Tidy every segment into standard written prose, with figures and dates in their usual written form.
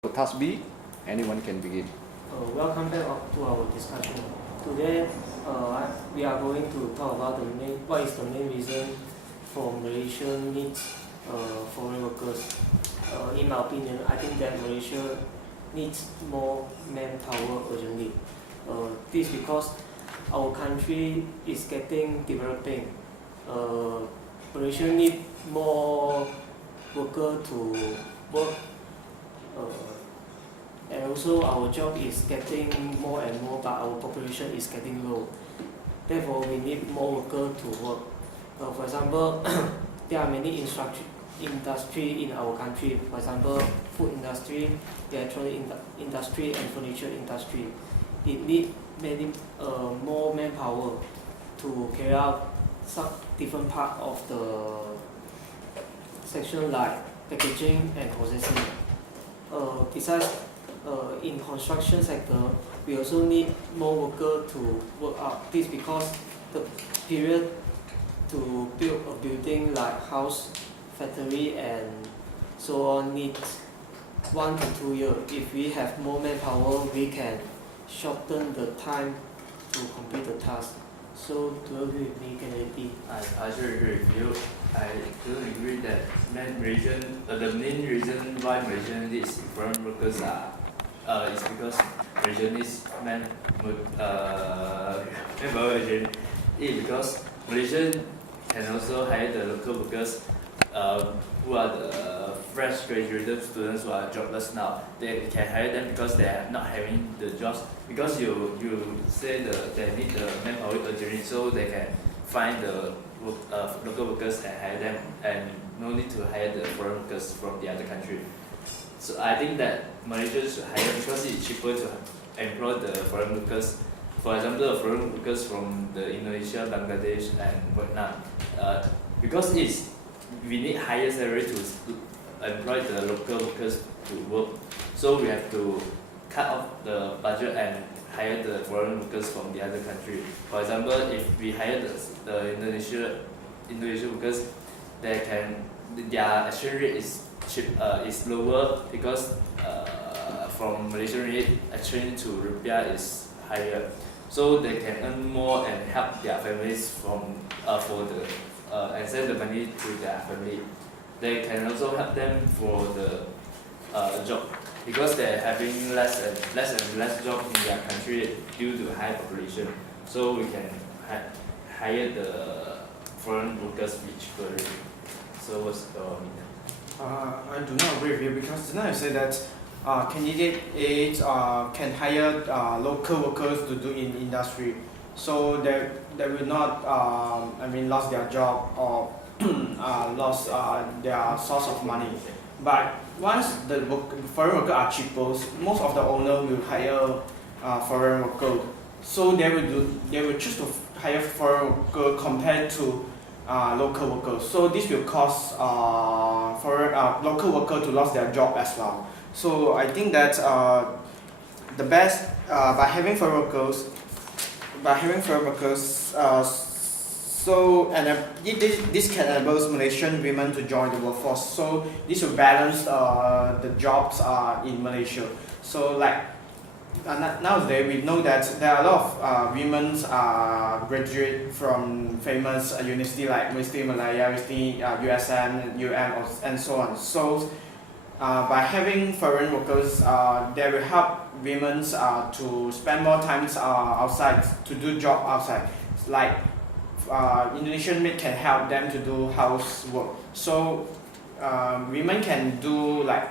For task B, anyone can begin. Welcome back to our discussion. Today, we are going to talk about what is the main reason for Malaysia needs foreign workers. In my opinion, I think that Malaysia needs more manpower urgently. This is because our country is getting developing. Malaysia need more worker to work. And also our job is getting more and more, but our population is getting low. Therefore, we need more workers to work. For example, there are many industry in our country. For example, food industry, electronic industry, and furniture industry. It needs many more manpower to carry out some different part of the section like packaging and processing. Besides, in construction sector, we also need more workers to work out. This because the period to build a building like house, factory, and so on needs 1 to 2 years. If we have more manpower, we can shorten the time to complete the task. So, do you agree with me, Kennedy? I should agree with you. I do agree that the main reason why Malaysia needs foreign workers is because Malaysia needs manpower urgently. Because Malaysia can also hire the local workers who are the fresh graduated students who are jobless now. They can hire them because they are not having the jobs. Because you say they need the manpower urgently, so they can find the local workers and hire them, and no need to hire the foreign workers from the other country. So I think that Malaysia should hire because it's cheaper to employ the foreign workers. For example, the foreign workers from the Indonesia, Bangladesh, and Vietnam. Because we need higher salary to employ the local workers to work. So we have to cut off the budget and hire the foreign workers from the other country. For example, if we hire the Indonesian workers, their exchange rate is lower because from Malaysian ringgit exchange to rupiah is higher, so they can earn more and help their families and send the money to their family. They can also help them for the job because they're having less and less job in their country due to high population. So we can hire the foreign workers cheaper. So what's your opinion? I do not agree with you because now you say that candidate A can hire local workers to do in industry, so they will not lost their job or lost their source of money. But once the foreign workers are cheaper, most of the owner will hire foreign workers. So they will choose to hire foreign workers compared to local workers. So this will cause local workers to lose their job as well. So I think that the best by having foreign workers, this can enable Malaysian women to join the workforce. So this will balance the jobs in Malaysia. So like nowadays we know that there are a lot of women graduate from famous university like University Malaya, University USM, and so on. So by having foreign workers, they will help women to spend more time outside to do job outside. Like Indonesian maid can help them to do housework. So women can do like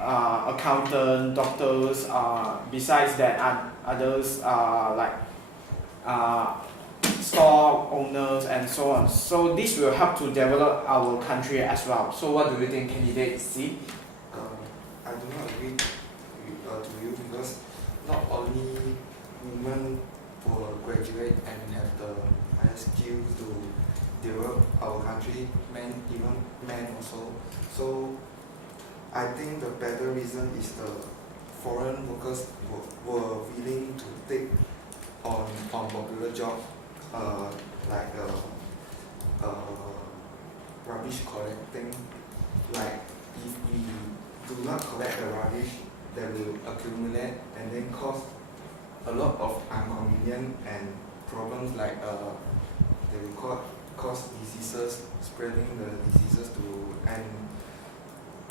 accountant, doctors. Besides that, others like store owners and so on. So this will help to develop our country as well. So what do you think, candidate C? I do not agree to you because not only women will graduate and have the higher skill to develop our country, even men also. So I think the better reason is the foreign workers were willing to take on popular job like rubbish collecting. Like if we do not collect the rubbish, that will accumulate and then cause a lot of inconvenience and problems like they will cause diseases, spreading the diseases to, and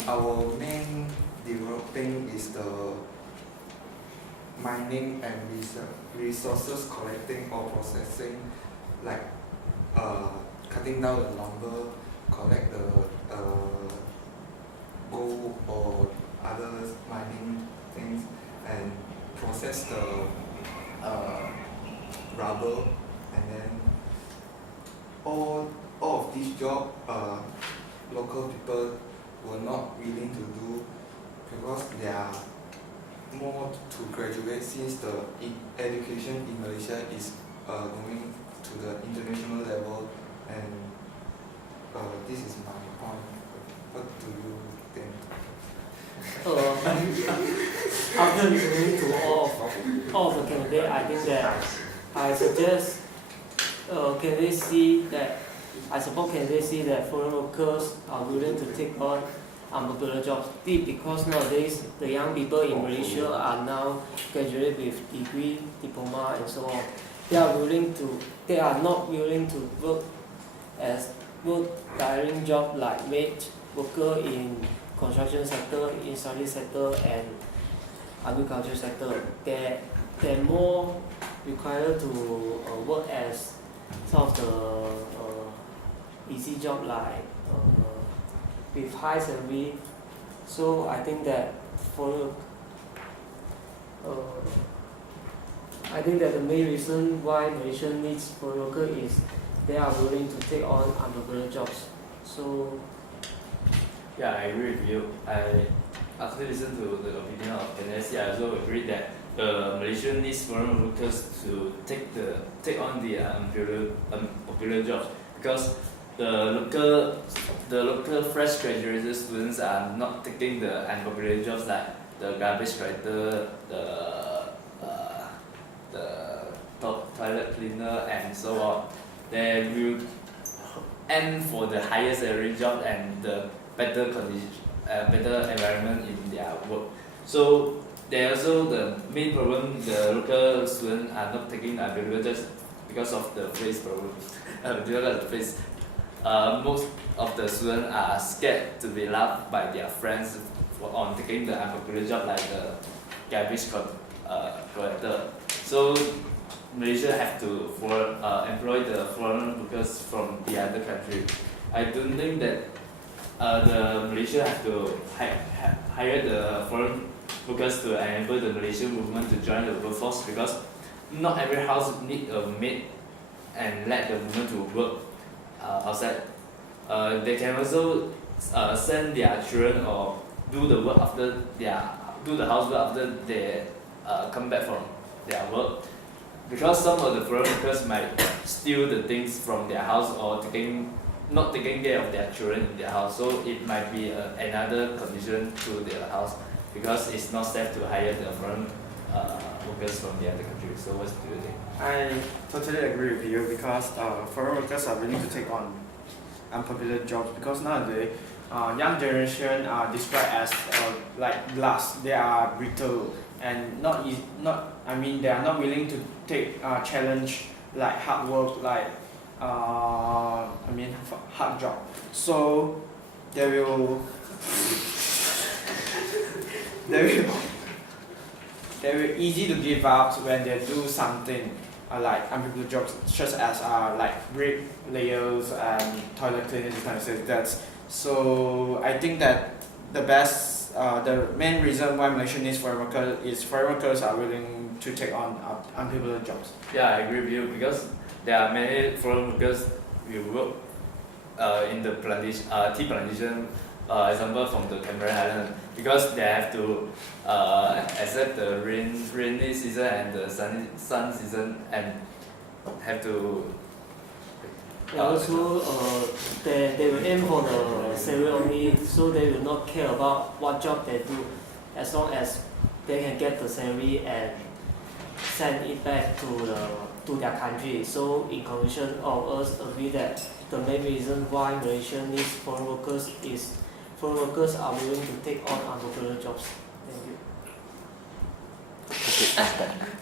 our main developing is the mining and resources collecting or processing, like cutting down the lumber, collect the gold or other mining things, and process the rubber, and then all of these jobs local people were not willing to do because they are more to graduate, since the education in Malaysia is going to the international level, and this is my point. What do you think? After listening to all of the candidates, I think that I suggest candidates see that I support candidates see that foreign workers are willing to take on unpopular jobs. Because nowadays the young people in Malaysia are now graduate with degree, diploma, and so on. They are not willing to work tiring job like maid, worker in construction sector, in study sector, and agriculture sector. They're more required to work as some of the easy job like with high salary. So I think that I think that the main reason why Malaysia needs foreign workers is they are willing to take on unpopular jobs. So Yeah, I agree with you. After listening to the opinion of NSC, I also agree that Malaysia needs foreign workers to take on the unpopular jobs, because the local fresh graduated students are not taking the unpopular jobs like the garbage collector, the toilet cleaner, and so on. They will aim for the higher salary job and the better condition, better environment in their work. So there also the main problem, the local students are not taking the unpopular jobs because of the face problem. Because of the face. Most of the students are scared to be laughed by their friends on taking the unpopular job like the garbage collector. So Malaysia have to employ the foreign workers from the other country. I don't think that the Malaysia have to hire the foreign workers to enable the Malaysian movement to join the workforce, because not every house need a maid and let the woman to work outside. They can also send their children or do the housework after they come back from their work, because some of the foreign workers might steal the things from their house or not taking care of their children in their house. So it might be another condition to their house, because it's not safe to hire the foreign workers from the other country. So what do you think? I totally agree with you, because foreign workers are willing to take on unpopular jobs, because nowadays young generation are described as like glass. They are brittle and they are not willing to take challenge like hard work, like hard job. So they will easy to give up when they do something like unpopular jobs, such as like bricklayers and toilet cleaners, kind of things. That's so. I think that the main reason why Malaysia needs foreign workers is foreign workers are willing to take on unpopular jobs. Yeah, I agree with you, because there are many foreign workers who work in the tea plantation, example from the Cameron Island, because they have to accept the rainy season and the sun season, and have to. also they will aim for the salary only, so they will not care about what job they do, as long as they can get the salary and send it back to their country. So in conclusion, all of us agree that the main reason why Malaysia needs foreign workers is foreign workers are willing to take on unpopular jobs. Thank you. disrespect.